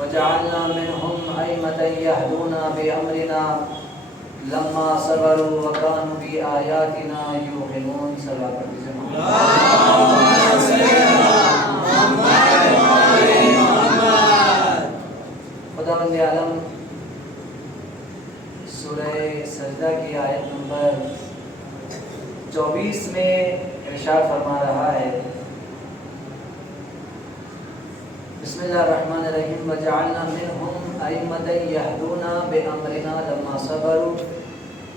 وجعلنا منهم أئمة يهدون بأمرنا لما صبروا وكانوا بآياتنا يوقنون. صلوات خداوند عالم سورہ سجدہ کی آیت نمبر 24 میں ارشاد فرما رہا ہے، بسم اللہ الرحمن الرحیم وجعلنا منهم ائمة يهدون بأمرنا لما صبروا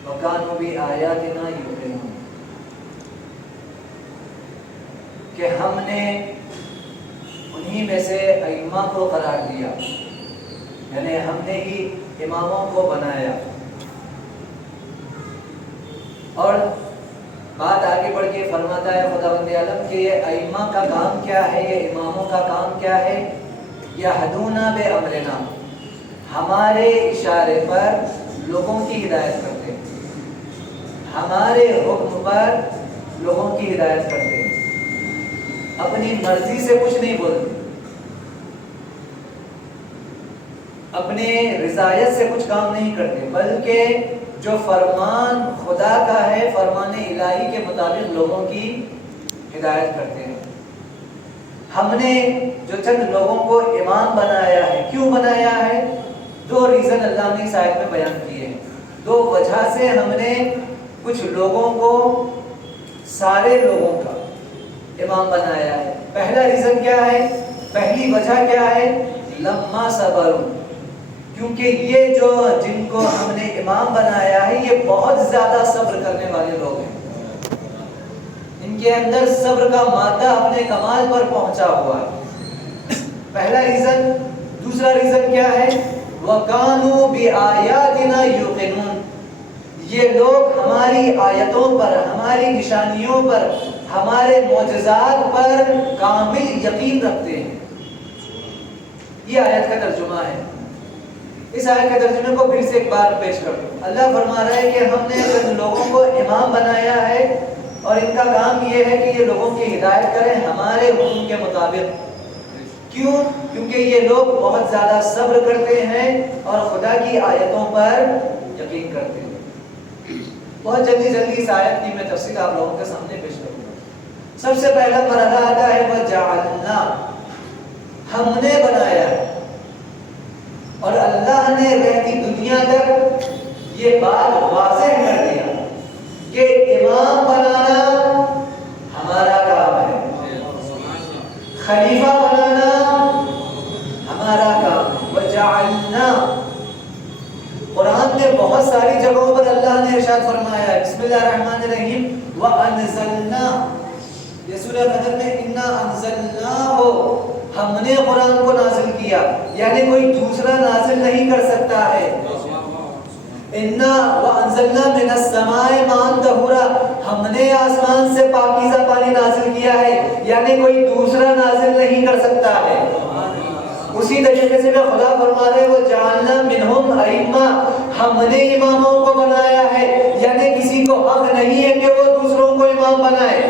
وكانوا بآیاتنا یوقنون، کہ ہم نے انہی میں سے ائمہ کو قرار دیا، یعنی ہم نے ہی اماموں کو بنایا۔ اور بات آگے بڑھ کے فرماتا ہے خداوند عالم کہ یہ ائمہ کا کام کیا ہے، یہ اماموں کا کام کیا ہے؟ یہدون بامرنا، ہمارے اشارے پر لوگوں کی ہدایت کرتے ہیں، ہمارے حکم پر لوگوں کی ہدایت کرتے ہیں، اپنی مرضی سے کچھ نہیں بولتے، اپنے رضایت سے کچھ کام نہیں کرتے، بلکہ جو فرمان خدا کا ہے، فرمان الہی کے مطابق لوگوں کی ہدایت کرتے ہیں۔ ہم نے جو چند لوگوں کو امام بنایا ہے، کیوں بنایا ہے؟ دو ریزن اللہ نے اس آیت میں بیان کیے ہیں، دو وجہ سے ہم نے کچھ لوگوں کو سارے لوگوں کا امام بنایا ہے۔ پہلا ریزن کیا ہے؟ پہلی وجہ کیا ہے؟ لما صبروا، کیونکہ یہ جو جن کو ہم نے امام بنایا ہے یہ بہت زیادہ صبر کرنے والے لوگ ہیں، ان کے اندر صبر کا مادہ اپنے کمال پر پہنچا ہوا ہے، پہلا ریزن۔ دوسرا ریزن کیا ہے؟ وَكَانُوا بِآيَاتِنَا يُوقِنُونَ، یہ لوگ ہماری آیتوں پر، ہماری نشانیوں پر، ہمارے معجزات پر کامل یقین رکھتے ہیں۔ یہ آیت کا ترجمہ ہے۔ اس آیت کے ترجمے کو پھر سے ایک بار پیش کر دوں۔ اللہ فرما رہا ہے کہ ہم نے جن لوگوں کو امام بنایا ہے اور ان کا کام یہ ہے کہ یہ لوگوں کی ہدایت کریں ہمارے حکم کے مطابق۔ کیوں؟ کیونکہ یہ لوگ بہت زیادہ صبر کرتے ہیں اور خدا کی آیتوں پر یقین کرتے ہیں۔ بہت جلدی اس آیت کی میں تفصیل آپ لوگوں کے سامنے پیش کروں گا۔ سب سے پہلا مرحلہ آتا ہے وَجَعَلْنَا، ہم نے بنایا ہے، اور اللہ نے رہتی دنیا تک یہ بات واضح کر دیا کہ امام بنانا ہمارا کام ہے، خلیفہ بنانا ہمارا کام ہے۔ وَجَعَلْنَا، قرآن میں بہت ساری جگہوں پر اللہ نے ارشاد فرمایا ہے، بسم اللہ الرحمن الرحیم وَأَنزَلْنَا، یہ سورہ قدر میں اِنَّا أَنزَلْنَاهُ، ہم نے قرآن کو نازل کیا، یعنی کوئی دوسرا نازل نہیں کر سکتا ہے۔ اِنَّا وَأَنزَلْنَا مِنَ السَّمَاءِ مَاءً طَهُورًا، ہم نے آسمان سے پاکیزہ پانی نازل کیا ہے، یعنی کوئی دوسرا نازل نہیں کر سکتا ہے۔ اسی طریقے سے خدا فرما رہے وہ جعلنا منہم ائمہ، ہم نے اماموں کو بنایا ہے، یعنی کسی کو حق نہیں ہے کہ وہ دوسروں کو امام بنائے،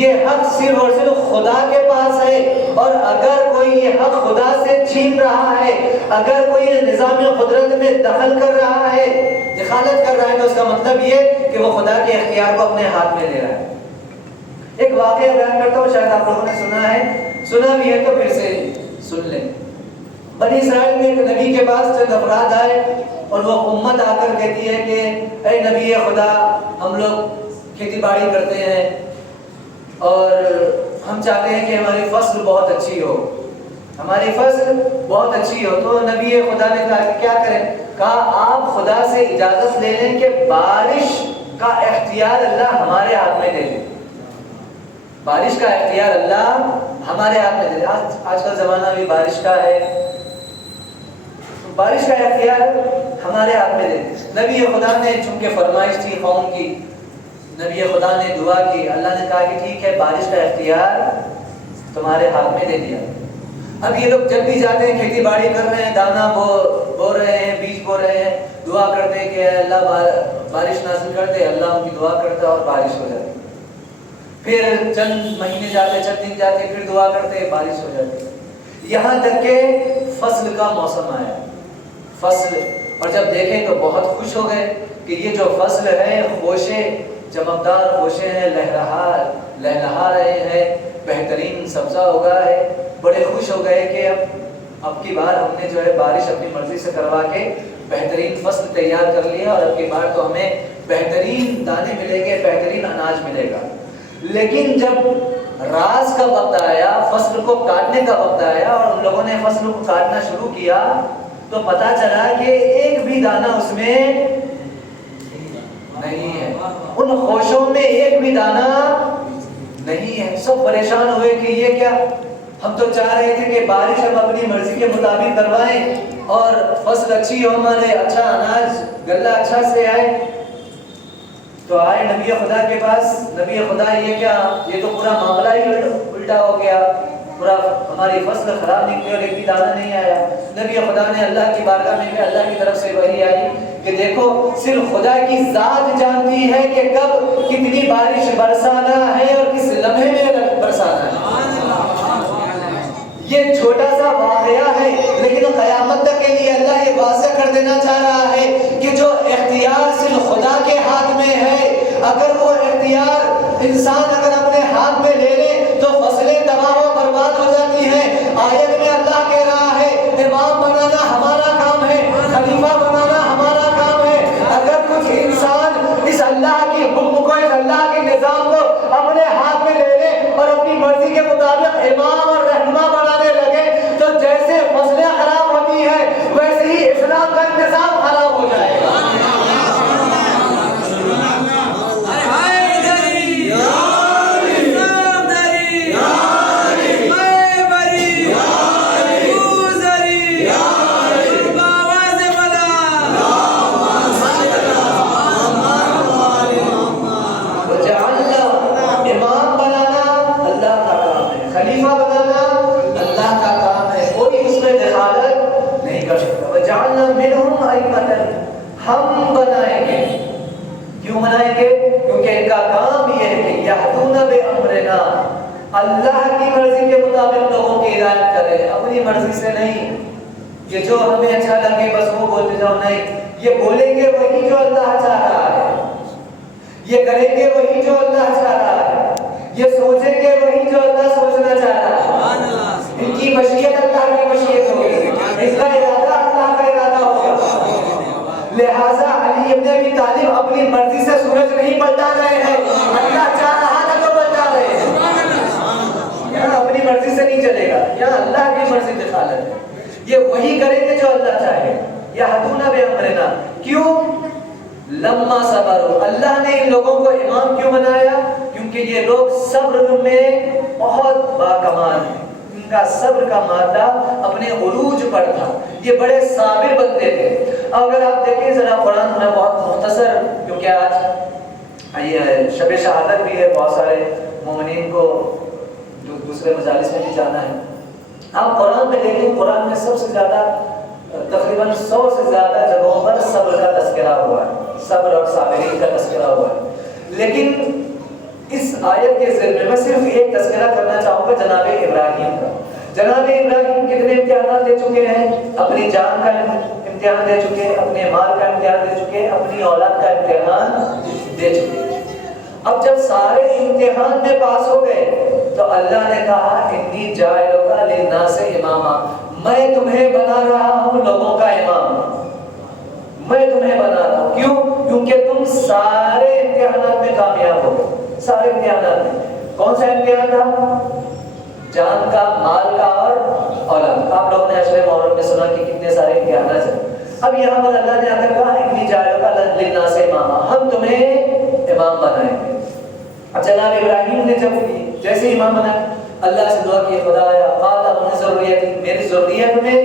یہ حق صرف اور صرف خدا کے پاس ہے، اور اگر کوئی یہ حق خدا سے چھین رہا ہے، اگر کوئی نظام قدرت میں دخل کر رہا ہے، دخالت کر رہا ہے، تو اس کا مطلب یہ کہ وہ خدا کے اختیار کو اپنے ہاتھ میں لے رہا ہے۔ ایک واقعہ بیان کرتا ہوں، شاید آپ لوگوں نے سنا بھی ہے تو پھر سے سن لیں۔ بنی اسرائیل میں ایک نبی کے پاس چند افراد آئے اور وہ امت آ کر کہتی ہے کہ اے نبی خدا، ہم لوگ کھیتی باڑی کرتے ہیں اور ہم چاہتے ہیں کہ ہماری فصل بہت اچھی ہو، ہماری فصل بہت اچھی ہو۔ تو نبی خدا نے کہا کہ کیا کریں؟ کہا آپ خدا سے اجازت لے لیں کہ بارش کا اختیار اللہ ہمارے ہاتھ میں دے دے، بارش کا اختیار اللہ ہمارے ہاتھ میں دے دے۔ آج کا زمانہ بھی بارش کا ہے، تو بارش کا اختیار ہمارے ہاتھ میں دے دے۔ نبی خدا نے چونکہ فرمائش تھی قوم کی، نبی خدا نے دعا کی، اللہ نے کہا کہ ٹھیک ہے بارش کا اختیار تمہارے ہاتھ میں دے دیا۔ اب یہ لوگ جب بھی جاتے ہیں کھیتی باڑی کر رہے ہیں، دانا بو رہے ہیں، بیج بو رہے ہیں، دعا کرتے ہیں کہ اللہ بارش نازل کر دے، اللہ ان کی دعا کرتا ہے اور بارش ہو جاتی ہے۔ پھر چند مہینے جاتے، چند دن جاتے، پھر دعا کرتے، بارش ہو جاتی ہے، یہاں تک کہ فصل کا موسم آیا، فصل، اور جب دیکھیں تو بہت خوش ہو گئے کہ یہ جو فصل ہے خوشے، چمکدار خوشے ہیں، لہلہا رہے ہیں، بہترین سبزہ ہوگا ہے، بڑے خوش ہو گئے کہ اب کی بار ہم نے جو ہے بارش اپنی مرضی سے کروا کے بہترین فصل تیار کر لیا، اور اب کی بار تو ہمیں بہترین دانے ملیں گے، بہترین اناج ملے گا۔ لیکن جب راز کا وقت آیا، فصل کو کاٹنے کا وقت آیا اور ان لوگوں نے فصل کو کاٹنا شروع کیا تو پتا چلا کہ ایک بھی دانہ اس میں نہیں ہے، ان خوشوں میں ایک بھی دانہ نہیں ہے۔ سب پریشان ہوئے کہ یہ کیا، ہم تو چاہ رہے تھے کہ بارش ہم اپنی مرضی کے مطابق کروائیں اور فصل اچھی ہو، ہمارے اچھا اناج غلہ اچھا سے آئے۔ تو آئے نبی خدا کے پاس، نبی خدا یہ کیا، یہ تو پورا معاملہ ہی الٹا ہو گیا، پورا ہماری فصل خراب نکلی اور ایک بھی دانہ نہیں آیا۔ نبی خدا نے اللہ کی بارگاہ میں کہ اللہ کی طرف سے وحی آئی کہ دیکھو صرف خدا کی ذات جانتی ہے کہ کب کتنی بارش برسانا ہے اور کس لمحے میں برسانا ہے۔ یہ چھوٹا سا واقعہ ہے لیکن قیامت تک کے لیے اللہ یہ واضح کر دینا چاہ رہا ہے کہ جو اختیار صرف خدا کے ہاتھ میں ہے، اگر وہ اختیار انسان اگر اپنے ہاتھ میں لے لے تو فصلیں تباہ و برباد ہو جاتی ہیں۔ آیت میں اللہ کہہ رہا ہے امام بنانا ہمارا کام ہے، خلیفہ بنانا ہمارا کام ہے۔ اگر کچھ انسان اس اللہ کی حکم کو، اس اللہ کے نظام کو اپنے ہاتھ میں لے لے اور اپنی مرضی کے مطابق امام اور رہنما بنانے لگے تو جیسے فصلیں خراب ہوتی ہیں ویسے ہی اسلام کا نظام خراب ہو جائے گا۔ ہم بنائیں گے، کیوں بنائیں گے؟ کیونکہ ان کا کام یہ ہے کہ یہدون بامرنا، اللہ کی مرضی کے مطابق لوگوں کی ہدایت کرے، اپنی مرضی سے نہیں کہ جو ہمیں اچھا لگے بس وہ بولتے جاؤ، نہیں، یہ بولیں گے وہی جو اللہ چاہ رہا ہے، یہ کریں گے وہی جو اللہ چاہ رہا ہے، یہ سوچیں گے وہی جو اللہ سوچنا چاہ رہا ہے۔ ان کی مشیت اللہ کی مشیت ہوگی، اس کا ارادہ اللہ کا ارادہ ہوگا۔ لہٰذا علی ابن ابی طالب اپنی مرضی سے سورج نہیں پلٹا رہے ہیں، اللہ چاہ رہا تھا تو پلٹا رہے ہیں۔ یہاں اپنی مرضی سے نہیں چلے گا، یہاں اللہ کی مرضی دخالت ہے، یہ وہی کریں گے جو اللہ چاہے۔ یہدون بامرنا، کیوں؟ لما صبروا، اللہ نے ان لوگوں کو امام کیوں بنایا؟ کیونکہ یہ لوگ صبر میں بہت باکمال ہیں، ان کا صبر کا مادہ اپنے عروج پر تھا، یہ بڑے صابر بندے تھے۔ اگر آپ دیکھیں ذرا قرآن میں بہت مختصر، کیونکہ آج یہ شب شہادت بھی ہے، بہت سارے مومنین کو دوسرے مجالس میں بھی جانا ہے، آپ قرآن میں دیکھیں، قرآن میں سب سے زیادہ تقریباً 100 سے زیادہ جگہوں پر صبر کا تذکرہ ہوا ہے، صبر اور صابرین کا تذکرہ ہوا ہے۔ لیکن اس آیت کے ذریعے میں صرف ایک تذکرہ کرنا چاہوں گا جناب ابراہیم کا۔ جناب ابراہیم کتنے امتحانات دے چکے ہیں، اپنی جان کا امتحان دے چکے، اپنے مال کا امتحان دے چکے، اپنی اولاد کا امتحان دے چکے۔ اب جب سارے امتحان میں پاس ہو گئے تو اللہ نے کہا انی جاعلک للناس اماما، میں تمہیں بنا رہا ہوں لوگوں کا امام، میں تمہیں بنا رہا ہوں۔ کیوں؟ کیونکہ تم سارے امتحانات میں کامیاب ہو گئے، سارے امتحانات میں۔ کون سا امتحان تھا؟ جان کا، مال کا اور اولاد۔ آپ لوگوں نے اشرے محرم میں سنا کہ کتنے سارے امتحانات ہیں۔ اب یہاں پر اللہ نے آ کر کہا انی جاعلک للناس اماما، ہم تمہیں امام بنائیں گے۔ اب جناب ابراہیم نے جب جیسے امام بنایا، اللہ سے دعا کی خدایا قال من ذریتی، میری ذریت میں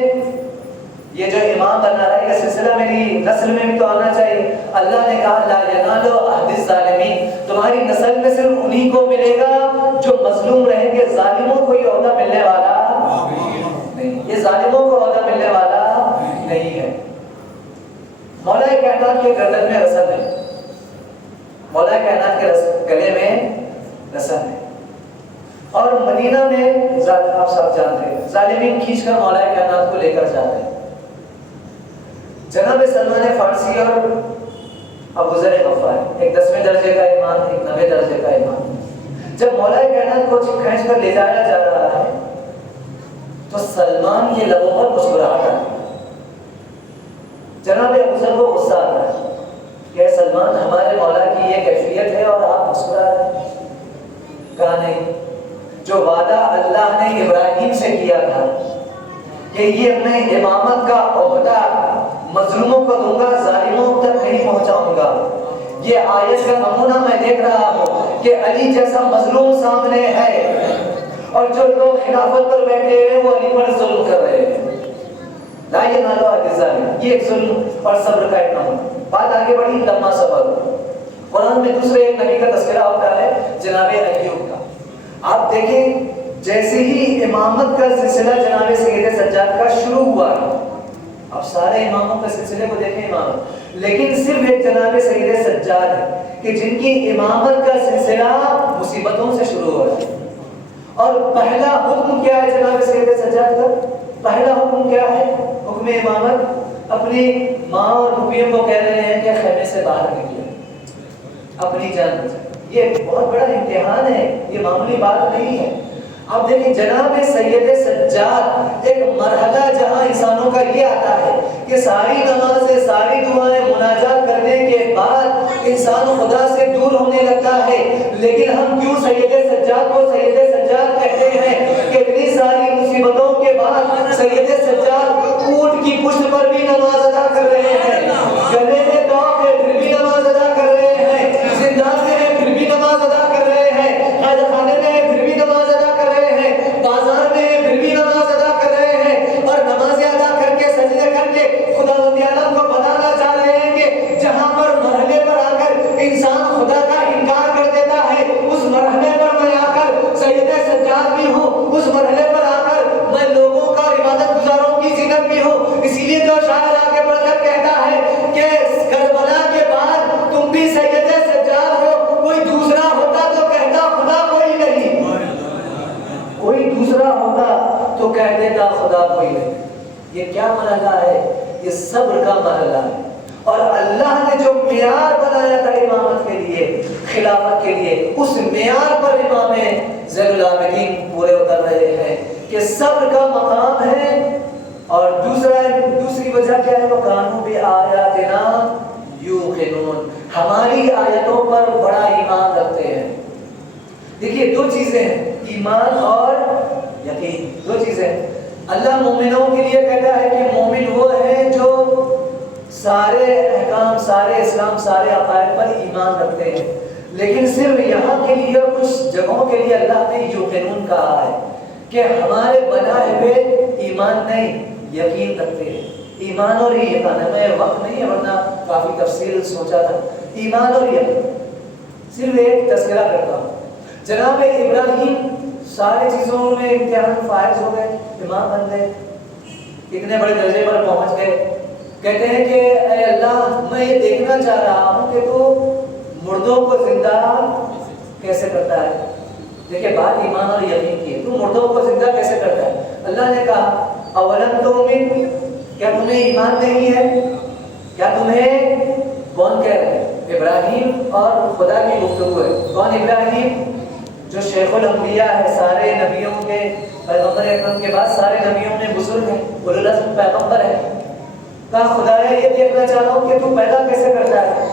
یہ جو امام بنا رہا ہے یہ سلسلہ میری نسل میں بھی تو آنا چاہیے۔ اللہ نے کہا لا ینال عہد الظالمین، تمہاری نسل میں صرف انہی کو ملے گا جو مظلوم رہیں گے، ظالموں کو یہ عہدہ ملنے والا نہیں، یہ ظالموں کو عہدہ ملنے والا نہیں ہے۔ مولا کائنات کے گردن میں رسن ہے، مولا کائنات کے گلے میں رسن ہے، اور مدینہ میں آپ سب جانتے ہیں ظالمین کھینچ کر مولا کائنات کو لے کر جاتے ہیں۔ جناب سلمان فارسی اور ابو ذر غفاری، ایک 10ویں درجے کا ایمان، ایک 9ویں درجے کا ایمان، جب مولا کائنات کو کھینچ کر لے جایا جا رہا ہے تو سلمان کے لبوں پر مسکراہٹ ہے۔ جناب ابو ذر کو غصہ آتا ہے کہ سلمان ہمارے مولا کی یہ کیفیت ہے اور آپ مسکرا رہے ہیں۔ کہا نہیں، جو وعدہ اللہ نے ابراہیم سے کیا تھا کہ یہ میں امامت کا عہدہ مظلوموں کو دوں گا، ظالموں تک نہیں پہنچاؤں گا. یہ آیت کا نمونہ میں دیکھ رہا ہوں کہ علی جیسا مظلوم سامنے ہے اور جو لوگ خلافت پر بیٹھے ہیں وہ علی پر ظلم کر رہے ہیں. لا ینالو عہد الظالم، یہ ایک ظلم اور صبر کا ایک نمونہ. بات آگے بڑھی، لمحہ صبر. قرآن میں دوسرے ایک نبی کا تذکرہ ہوتا ہے جناب ایوب کا. آپ دیکھیں جیسے ہی امامت کا سلسلہ جناب سید سجاد کا شروع ہوا، اب سارے اماموں کے سلسلے کو دیکھیں امامت، لیکن صرف ایک جناب سید سجاد ہے کہ جن کی امامت کا سلسلہ مصیبتوں سے شروع ہو رہا ہے. اور پہلا حکم کیا ہے جناب سید سجاد کا؟ پہلا حکم کیا ہے؟ حکم امامت. اپنی ماں اور پھوپھیوں کو کہہ رہے ہیں کہ خیمے سے باہر نکلے، اپنی جان بچائیں. یہ بہت بڑا امتحان ہے، یہ معمولی بات نہیں ہے. اب دیکھیں جناب سید سجاد ایک مرحلہ جہاں انسانوں کا یہ آتا ہے کہ ساری نمازیں، ساری دعائیں، مناجات کرنے کے بعد انسان خدا سے دور ہونے لگتا ہے. لیکن ہم کیوں سید سجاد کو سید سجاد کہتے ہیں کہ اتنی ساری مصیبتوں کے بعد سید سجاد اونٹ کی پشت پر بھی نماز ادا کر رہے ہیں، گلے میں توق ہے پھر بھی نماز ادا کر رہے ہیں، زندان میں ہے پھر بھی نماز ادا کر رہے ہیں، خانہ خانے میں ہے پھر بھی نماز ادا کر رہے ہیں، بازار میں ہے پھر بھی نماز ادا کر رہے ہیں. اور نمازیں ادا کر کے سجدے کر کے خدا عالم کو بتانا چاہ رہے ہیں کہ جہاں پر مرحلے پر آ کر انسان خدا کا انکار کر دیتا ہے، اس مرحلے پر میں آ کر سید سجاد بھی ہوں، اس مرحلے پر آ کر میں لوگوں کا عبادت گزاروں کی زینت بھی ہوں. اسی لیے تو شاعر آگے بڑھ کر کہتا ہے کہ کربلا کے بعد تم بھی سید سجاد ہو، کوئی دوسرا ہوتا تو کہتا خدا کوئی نہیں، کوئی دوسرا ہوتا تو کہہ دیتا خدا کوئی نہیں. یہ کیا مرحلہ ہے؟ یہ صبر کا مرحلہ ہے. اور اللہ نے جو معیار بنایا تھا امامت کے لیے، خلافت کے لیے، اس معیار پر امام زین العابدین پورے اتر رہے ہیں کہ صبر کا مقام ہے. اور دوسری وجہ کیا ہے؟ وہ کانوں بھی آیاتنا یوقنون، ہماری آیتوں پر بڑا ایمان رکھتے ہیں. دیکھیے دو چیزیں ہیں، ایمان اور یقین، دو چیزیں. اللہ مومنوں کے لیے کہتا ہے کہ مومن وہ ہے جو سارے احکام، سارے اسلام، سارے عقائد پر ایمان رکھتے ہیں. لیکن صرف یہاں کے لیے، کچھ جگہوں کے لیے اللہ نے یوقنون کہا ہے کہ ہمارے بنائے ہوئے ایمان نہیں، یقین رکھتے ہیں. ایمان اور یقین ہے، میں وقت نہیں ہے ورنہ کافی تفصیل سوچا تھا. ایمان اور یقین، صرف ایک تذکرہ کرتا ہوں. جناب ابراہیم ساری چیزوں میں امتحان فائز ہو گئے، امام بن گئے، اتنے بڑے درجے پر پہنچ گئے. کہتے ہیں کہ اے اللہ میں یہ دیکھنا چاہ رہا ہوں کہ تو مردوں کو زندہ کیسے کرتا ہے. دیکھیں بات ایمان اور یقین کی ہے، تو مردوں کو زندہ کیسے کرتا ہے. اللہ نے کہا اولم تؤمن، کیا تمہیں ایمان نہیں ہے؟ کیا تمہیں، کون کہہ رہے ہیں؟ ابراہیم اور خدا کی گفتگو ہے. کون ابراہیم؟ جو شیخ الانبیاء ہے، سارے نبیوں کے، پیغمبر اکرم کے بعد سارے نبیوں میں بزرگ ہے، اولو العزم پیغمبر ہے. کہا خدایا یہ دیکھنا چاہ رہا ہوں کہ تو پیدا کیسے کرتا ہے،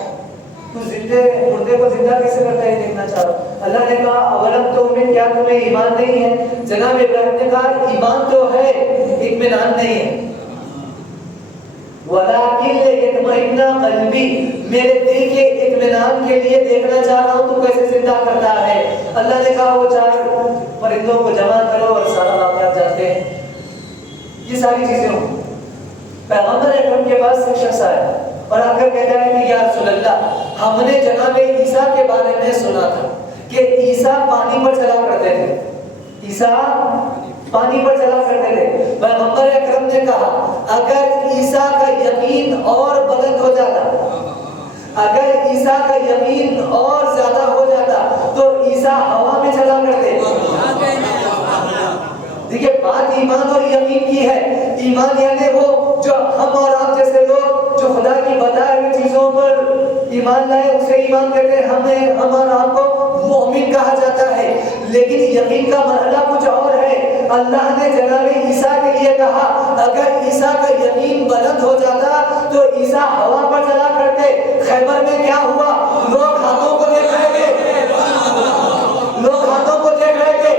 تو زندے مردے کو زندہ کیسے کرتا ہے، یہ دیکھنا چاہ رہا ہوں. اللہ نے کہا اولم تؤمن، کیا تمہیں ایمان نہیں ہے؟ جناب ابراہیم نے کہا ایمان تو ہے، اطمینان نہیں ہے. وَلَٰكِن لِيَطْمَئِنَّ قَلْبِي، میرے دل کے اطمینان کے لیے دیکھنا چاہ رہا ہوں تو کیسے زندہ کرتا ہے. اللہ نے کہا وہ 4 پرندوں کو جمع کرو، اور سارا واقعات جانتے ہیں. یہ ساری چیزیں ہوں. پیغمبر اکرم کے پاس ایک شخص آیا اور آ کر کہتا ہے کہ یا رسول اللہ، ہم نے جناب عیسیٰ کے بارے میں سنا تھا کہ عیسیٰ پانی پر چلا کرتے تھے، عیسیٰ پانی پر چلا کرتے تھے. پیغمبر اکرم نے کہا اگر عیسیٰ کا یقین اور بلند ہو جاتا، اگر عیسیٰ کا یقین اور زیادہ ہو جاتا تو عیسیٰ ہوا میں چلا کرتے. دیکھیے بات ایمان اور یقین کی ہے. ایمان یعنی وہ جو ہم اور آپ جیسے لوگ جو خدا کی بتائے ہوئی چیزوں پر ایمان لائے اسے ایمان کہتے ہیں. ہم اور آپ کو مومن کہا جاتا ہے. لیکن یقین کا مرحلہ کچھ اور ہے. اللہ نے جناب عیسیٰ کے لیے کہا اگر عیسیٰ کا یقین بلند ہو جاتا تو عیسیٰ ہوا پر چلا کرتے. خیبر میں کیا ہوا؟ لوگ ہاتھوں کو دیکھ رہے تھے، لوگ ہاتھوں کو دیکھ رہے تھے.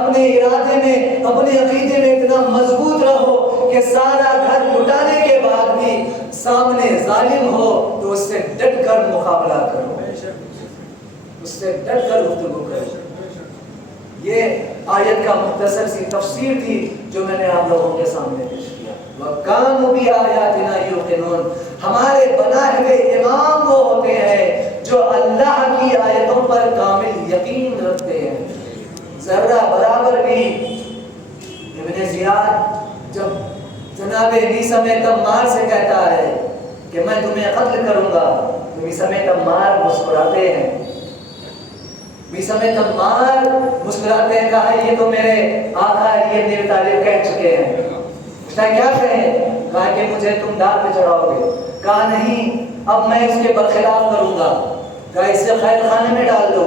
اپنے ارادے میں اپنے عقیدے میں اتنا مضبوط رہو کہ سارا گھر لٹانے کے بعد بھی سامنے ظالم ہو تو اس سے ڈٹ کر مقابلہ کرو، اس سے ڈٹ کر گفتگو کرو۔ یہ آیت کا مختصر سی تفسیر تھی جو میں نے آپ لوگوں کے سامنے پیش کیا۔ وَكَانُوا بِآيَاتِنَا يُوقِنُونَ، ہمارے بنائے ہوئے امام وہ ہوتے ہیں جو اللہ کی آیتوں پر کامل یقین رکھتے ہیں۔ ذرہ برابر بھی ابن زیاد جب جناب میثم تمار سے کہتا ہے کہ میں تمہیں قتل کروں گا تو میثم تمار مسکراتے ہیں، میثم تمار مسکراتے ہیں، کہا یہ تو میرے آقا علی بن ابی طالب کہہ چکے ہیں۔ اس نے کیا کہیں؟ کہا کہ مجھے تم دار پہ چڑھاؤ گے۔ کہا نہیں، اب میں اس کے برخلاف کروں گا۔ کہا اسے قید خانے میں ڈال دو۔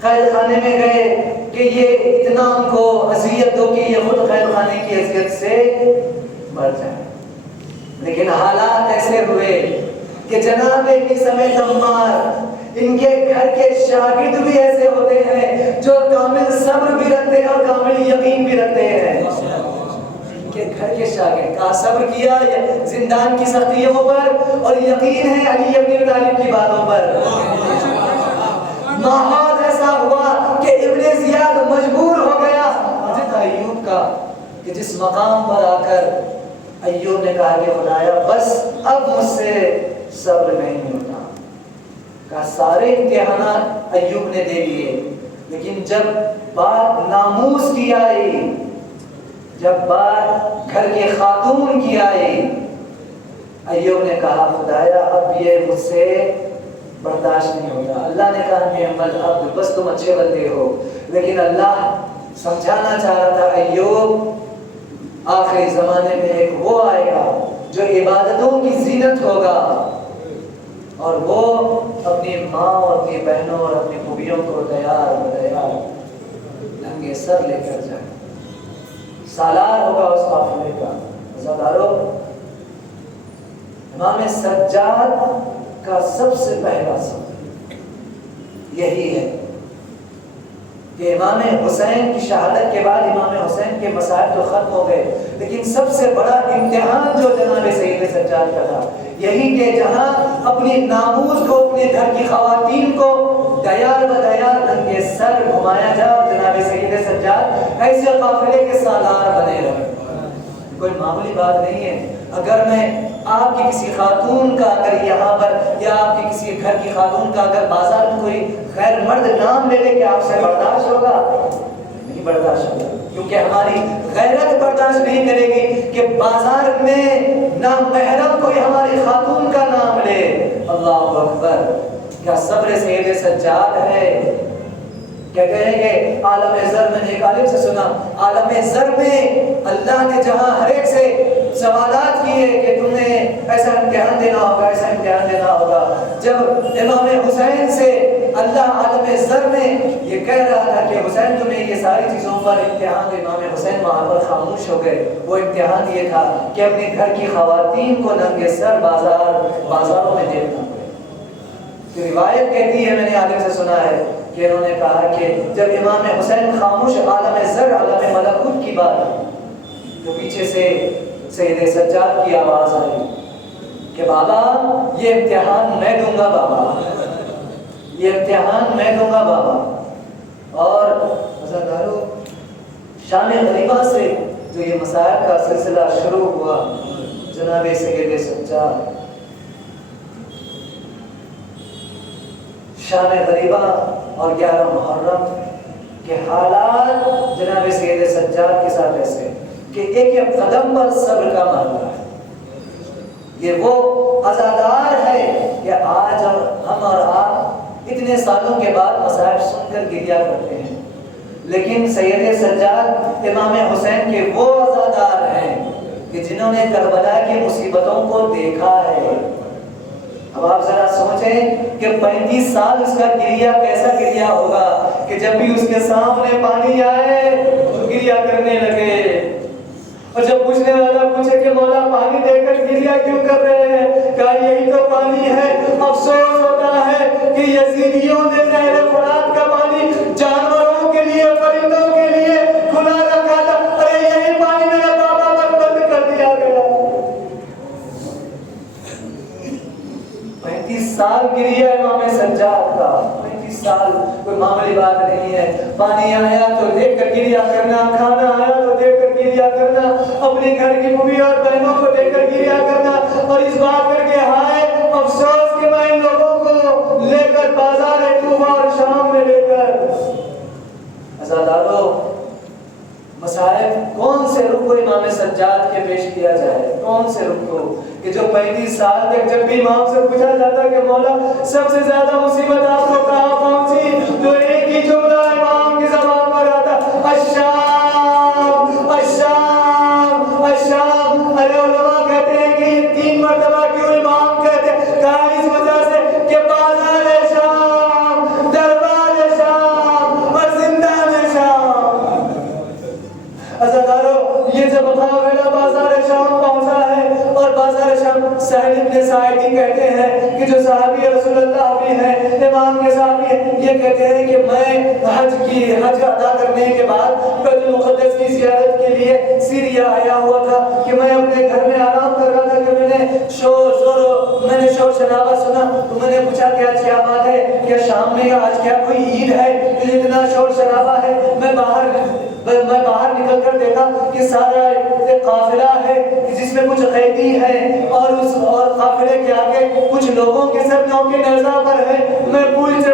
قید خانے میں گئے کہ یہ اتنا ان کو اذیت دو کہ یہ خود قید خانے کی اذیت سے مر جائیں۔ لیکن حالات ایسے ہوئے کہ جناب میثم تمار ان کے گھر کے شاگرد بھی ایسے ہوتے ہیں جو کامل صبر بھی رکھتے ہیں اور کامل یقین بھی رکھتے ہیں۔ ان کے گھر کے شاگرد کا صبر کیا زندان کی سختیوں پر اور یقین ہے علی بن ابی طالب کی باتوں پر۔ ماحول ایسا ہوا کہ ابن زیاد مجبور ہو گیا حضرت ایوب کا کہ جس مقام پر آ کر ایوب نے کہا کہ خدایا بس اب مجھ سے صبر نہیں ہوتا۔ کہا سارے امتحانات ایوب نے دے لیے، لیکن جب بات ناموس کی آئی، جب بات گھر کے خاتون کی آئی، ایوب نے کہا خدایا اب یہ مجھ سے برداشت نہیں ہوتا۔ اللہ نے کہا نعم العبد، بس تم اچھے بندے ہو، لیکن اللہ سمجھانا چاہ رہا تھا ایوب آخری زمانے میں ایک وہ آئے گا جو عبادتوں کی زینت ہوگا اور وہ اپنی ماں اور اپنی بہنوں اور اپنی خوبیوں کو تیار ننگے سر لے کر جائے، سالار ہوگا اس قافلے کا۔ عزادارو، امام سجاد کا سب سے پہلا سبق یہی ہے کہ امام حسین کی شہادت کے بعد امام حسین کے مسائل تو ختم ہو گئے، لیکن سب سے بڑا امتحان جو جناب سید سجاد کا تھا یہی کہ جہاں اپنی ناموس کو، اپنے گھر کی خواتین کو دیار بدیار ننگے سر گھمایا جائے، جناب سید سجاد ایسے قافلے کے سالار بنے رہے۔ کوئی معمولی بات نہیں ہے۔ اگر میں آپ کی کسی خاتون کا اگر یہاں پر یا آپ کی کسی گھر کی خاتون کا اگر بازار میں کوئی غیر مرد نام لے لے کہ آپ سے برداشت ہوگا؟ نہیں برداشت ہوگا، کیونکہ ہماری غیرت برداشت نہیں کرے گی کہ بازار میں نامحرم کوئی ہماری خاتون کا نام لے۔ اللہ اکبر! کیا صبر سید سجاد ہے؟ کہتے ہیں کہ عالم زر میں نے ایک عالم سے سنا، عالم زر میں اللہ نے جہاں ہر ایک سے سوالات کیے کہ تمہیں ایسا امتحان دینا ہوگا، ایسا امتحان دینا ہوگا، جب امام حسین سے اللہ عالم زر میں یہ کہہ رہا تھا کہ حسین تمہیں یہ ساری چیزوں پر امتحان دے، امام حسین وہاں پر خاموش ہو گئے۔ وہ امتحان یہ تھا کہ اپنے گھر کی خواتین کو ننگے سر بازاروں میں دیکھنا پڑے۔ روایت کہتی ہے، میں نے عالم سے سنا ہے کہ انہوں نے کہا کہ جب امام حسین خاموش عالم زر عالم ملکوت کی بات تو پیچھے سے سید سجاد کی آواز آئی کہ بابا یہ امتحان میں دوں گا، بابا یہ امتحان میں دوں گا بابا۔ اور عزادارو، شام غریبہ سے جو یہ مسائل کا سلسلہ شروع ہوا، جناب سید سجاد شام غریبہ اور 11 محرم کے حالات جناب سید سجاد کے ساتھ ایسے کہ ایک ایک قدم پر صبر کا معاملہ ہے۔ یہ وہ عزادار ہے کہ آج ہم اور آپ اتنے سالوں کے بعد مسائل سن کر گریہ کرتے ہیں، لیکن سید سجاد امام حسین کے وہ عزادار ہیں کہ جنہوں نے کربلا کی مصیبتوں کو دیکھا ہے۔ اب آپ ذرا سوچیں کہ 35 سال اس کا گریہ کیسا گریہ ہوگا کہ جب بھی اس کے سامنے پانی آئے تو گریہ کرنے لگے، اور جب پوچھنے والا پوچھے کہ مولا پانی دے کر گریہ کیوں کر رہے ہیں، کہا یہی تو پانی ہے۔ افسوس ہوتا ہے کہ یزیدیوں نے نہر فرات کا پانی جانوروں کے لیے، پرندوں کے لیے کوئی معمولی بات نہیں ہے. پانی آیا تو دیکھ کر گریا کرنا, کھانا آیا تو دیکھ کر گریا کرنا, اپنے گھر کی بیوی اور بہنوں کو دیکھ کر گریا کرنا, اور اس بات کر کے ہائے افسوس کہ میں ان لوگوں کو لے کر بازار کوفہ اور شام میں لے کر. عزادارو, مسائل کون سے رخ کو امام سجاد کے پیش کیا جائے, کون سے رخ کو کہ جو 35 سال تک جب بھی امام سے پوچھا جاتا کہ مولا سب سے زیادہ مصیبت آپ کو کہاں پہنچی, تو ایک ہی جملہ امام کی زبان پر آتا, الشام الشام الشام. ارے علماء کہتے ہیں کہ یہ 3 مرتبہ کیوں امام کہتے ہیں, کہا اس وجہ سے کہ بازار شام, دربار شام اور زندان شام. عزادارو, یہ جب قافلہ بازار شام پہنچا ہے, اور بازار شام سہل ابن ساعدی کہتے ہیں کہ جو صحابی رسول اللہ بھی ہیں, امام کے صحابی ہیں, یہ کہتے ہیں کہ میں حج ادا کرنے کے بعد بیت المقدس کی زیارت کے لیے سیریا آیا ہوا تھا, کہ میں اپنے گھر میں آرام کر رہا تھا کہ میں نے شور شرابہ سنا, تو میں نے پوچھا کہ آج کیا بات ہے, کیا شام میں آج کیا کوئی عید ہے کہ اتنا شور شرابہ ہے. میں باہر نکل کر دیکھا کہ سارا ایک قافلہ ہے جس میں کچھ قیدی ہیں, اور قافلے کے آگے کچھ لوگوں کے سر نوکے نیزہ پر ہے. میں پوچھتے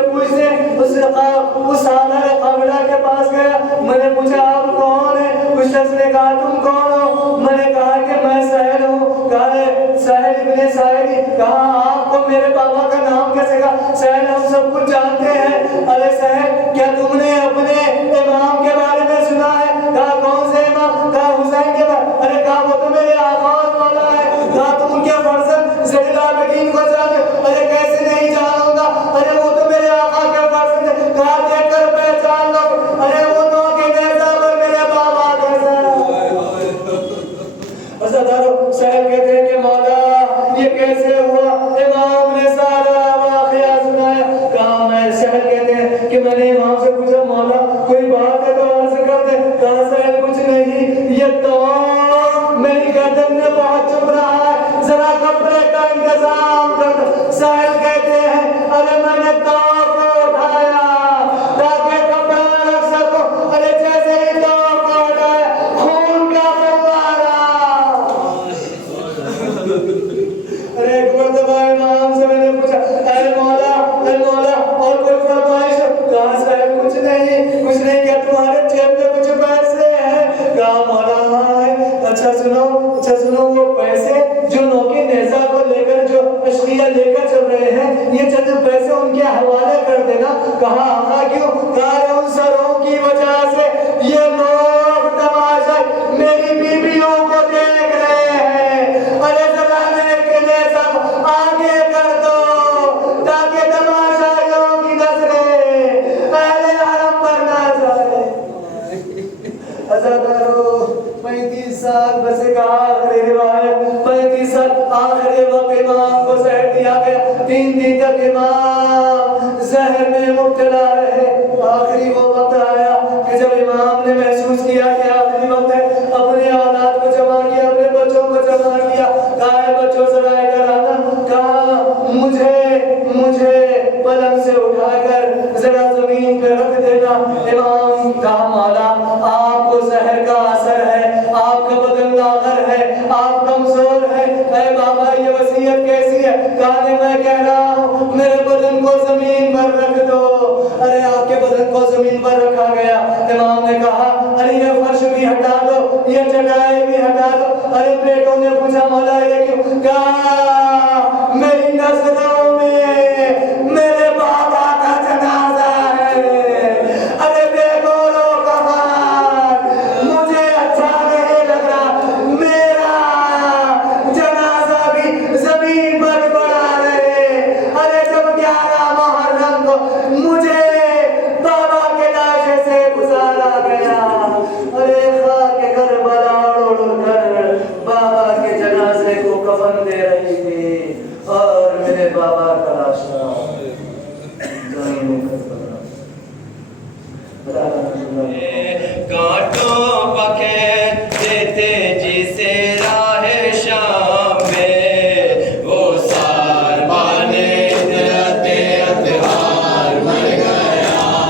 اس سالار قافلہ کے پاس گیا, میں نے پوچھا آپ کون ہیں, اس شخص نے کہا تم کون ہو, میں نے کہا کہ میں سہل ہوں. کہا سہل ابن ساعدی, کہا آپ کو میرے بابا کا نام کیسے کہا, سہل ہم سب کچھ جانتے ہیں. ارے سہل, کیا تم نے اپنے امام کے بارے میں سنا ہے, کہا کون سے امام, کہا حسین کے بارے. ارے کہا وہ تو میرے آقا اور مولا ہے, کہا تم ان کے فرزند زین العابدین کو جانتے, ارے کیسے نہیں جانوں گا, ارے وہ تو میرے آقا کے فرزند ہے, کہا دیکھ کر پہچان لو, ارے وہ تو کے نیزہ پر میرے بابا کیسا. عزادارو, سہل کہتے ہیں کہ مولا یہ کیسے ہوا, امام نے سارا واقعہ سنایا. کہا میں, سہل کہتے ہیں کہ میں نے امام سے پوچھا مولا کوئی بات ہے تو عرض کر دے. کہا سہل کچھ نہیں, یہ تو میری گردن میں بہت چبھ رہا ہے, ذرا کپڑے کا انتظام کر دو. سہل کہتے ہیں ارے میں نے تو اٹھایا تاکہ کپڑا رکھ سکو, ارے جیسے ہی تو اٹھایا خون کا فوارہ. ارے ایک مرتبہ امام سے میں نے پوچھا اے مولا اور کوئی فرمائش, کہا سہل کچھ نہیں, کیا تمہارے جیب میں کچھ پیسے ہیں, کہا مولا ہے. اچھا سنو وہ پیسے جو نوکے نیزہ کو لے کر جو اشقیہ لے کر چل رہے ہیں, یہ چند پیسے ان کے حوالے کر دینا. کہا آقا کیوں, کہا ان سروں کی وجہ سے یہ لوگ تماشا میری بیویوں کو دیکھ رہے ہیں, ارے ذرا نیک نیزہ آگے کر دو تاکہ تماشائیوں کی نظریں اہل حرم پر نہ جائے. عزادارو, 35 سال بس ایک آخری روایت, 35 سال آخری وقت امام کو زہر دیا گیا, 3 دن تک امام زہر میں مبتلا رہے. آخری وہ وقت آیا کہ جب امام نے محسوس کیا کہ آخری وقت ہے, اپنے اولاد کو جمع کیا, اپنے بچوں کو جمع کیا. کہا بچوں ذرا ادھر آنا, کہا مجھے پلنگ سے اٹھا کر ذرا زمین پہ رکھ دینا. امام کہا مولا آپ کو زہر کا اثر ہے, آپ کا بدن لاغر ہے, آپ کمزور ہیں. اے بابا یہ وصیت کیسی ہے, کہا میں کہہ رہا ہوں میرے بدن کو زمین پر رکھ دو. ارے آپ کے بدن کو زمین پر رکھا گیا. امام نے کہا ارے یہ فرش بھی ہٹا دو, یہ چٹائی بھی ہٹا دو. ارے بیٹوں نے پوچھا مولا یہ کیوں, کہا میری نظروں میں میرے بابا کا جنازہ ہے. ارے دیکھو لو کفن, مجھے اچھا نہیں لگ رہا, میرا جنازہ بھی زمین پر پڑا رہے. ارے جب 11 محرم کو مجھے بابا کے لاشے سے گزارا گیا, ارے خاک کربلا اڑ کر بابا کے جنازے کو کفن دے رہی تھی, اور میرے بابا کا لاشا زمین میں کانٹوں پکھے دیتے جسے راہ شام میں, وہ ساربان اتہار مر گیا.